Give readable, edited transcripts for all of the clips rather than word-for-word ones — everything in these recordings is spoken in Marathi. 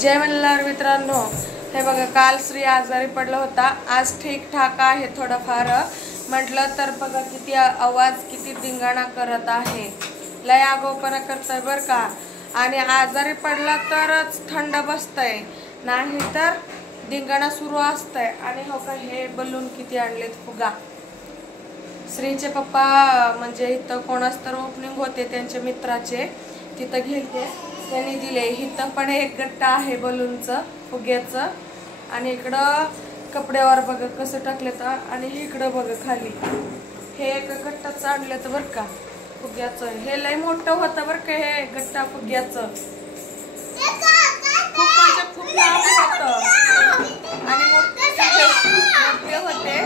जय मल्हार मित्रांनो, हे बघा काल श्री आजारी पडला होता, आज ठीक ठाक आहे थोडाफार म्हटलं तर बघा किती आवाज किती धिंगाणा करत आहे, लय आगाऊपणा करतोय बर का। आणि आजारी पडला तरच थंड बसतय, नाही तर धिंगाणा सुरू असतंय। आणि हो का हे बलून किती आणलेत फुगा। श्रीचे पप्पा म्हणजे इथं कोणास तर ओपनिंग होते त्यांच्या मित्राचे, तिथं गेलते त्यांनी दिले। इथं पण एक गट्टा आहे बलूनचं फुग्याचं, आणि इकडं कपड्यावर बघा कसं टाकलेत, आणि इकडं बघा खाली हे एक गट्टाच आणलेत बर का फुग्याचं। हे लय मोठं होतं बर का हे गट्टा फुग्याचं, खूप लांब होतं आणि मोठे होते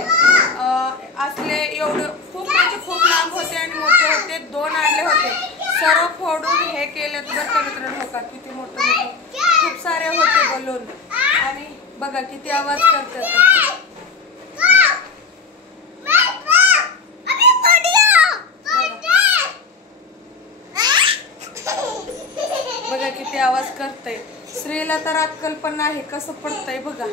असले, एवढे खूप लांब होते आणि मोठे होते। दोन आणले होते, सर्व फोडून हे केलेत बर का मित्रांनो। का किती मोठे खूप सारे होते बलून, आणि बघा किती आवाज करतात। बघा किती आवाज करतय। श्रीला तर अक्कल पण नाही, कसं पडतंय बघा।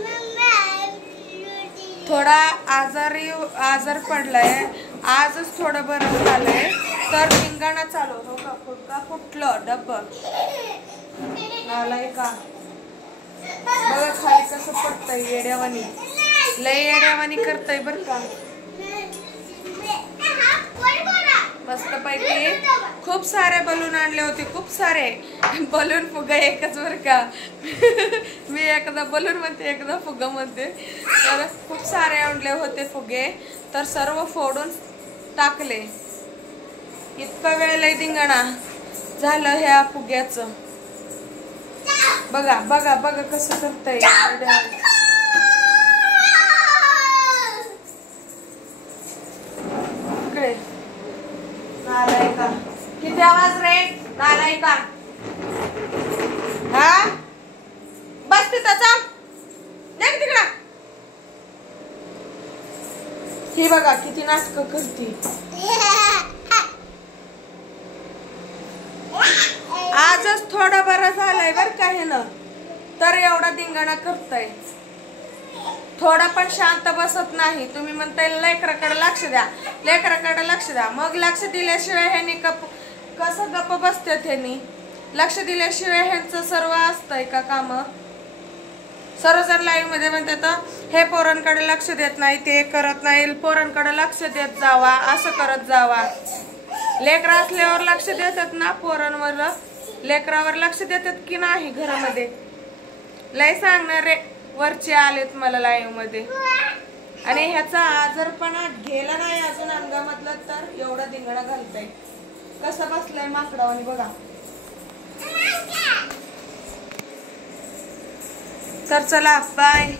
थोडा आजार पडलाय, आजच थोडं बरं झालंय तर धिंगाणा चालू हो का। फुटका फुटलं डब्ब नालाय का, बघा खाली कसं पडतंय येड्यावानी, लय येड्यावानी करतय बर का। मस्त पैकी खूप सारे बलून आणले होते, खूप सारे बलून फुगा एकच बर का। मी एकदा बलून म्हणते एकदा फुगा म्हणते, तर खूप सारे आणले होते फुगे, तर सर्व फोडून टाकले। इतका वेळ लय धिंगाणा झालं ह्या फुग्याचं। बघा बघा बघा कसं करतय इकडे। नालाय का, किती आवाज रे नालाय का। हा बस तिथं चाल, नाही तिकडं। ही बघा किती नाटकं करती। आजच थोडं बरं झालंय बर का हे ना, तर एवढा धिंगाणा करताय। थोडा पण शांत बसत नाही। तुम्ही म्हणताय लेकराकडे लक्ष द्या, लेकराकडे लक्ष द्या, मग लक्ष दिल्याशिवाय ह्यांनी कसं गप्प बसतात। ह्यांनी लक्ष दिल्याशिवाय ह्यांचं सर्व असतंय का काम। सर्वजण लाईव्ह मध्ये म्हणतात हे पोरांकडे लक्ष देत नाही, ते करत नाही, पोरांकडे लक्ष देत जावा, असं करत जावा। लेकरं असल्यावर लक्ष देतात ना, पोरांवर लेकरावर लक्ष देतात की नाही घरामध्ये। लय सांगणारे वरचे आलेत मला लाईव्ह मध्ये, आणि ह्याचा आजारपणा गेला नाही अजून अंगामधला, तर एवढा धिंगाणा घालताय। कसं बसलाय माकडावानी बघा। तर चला बाय।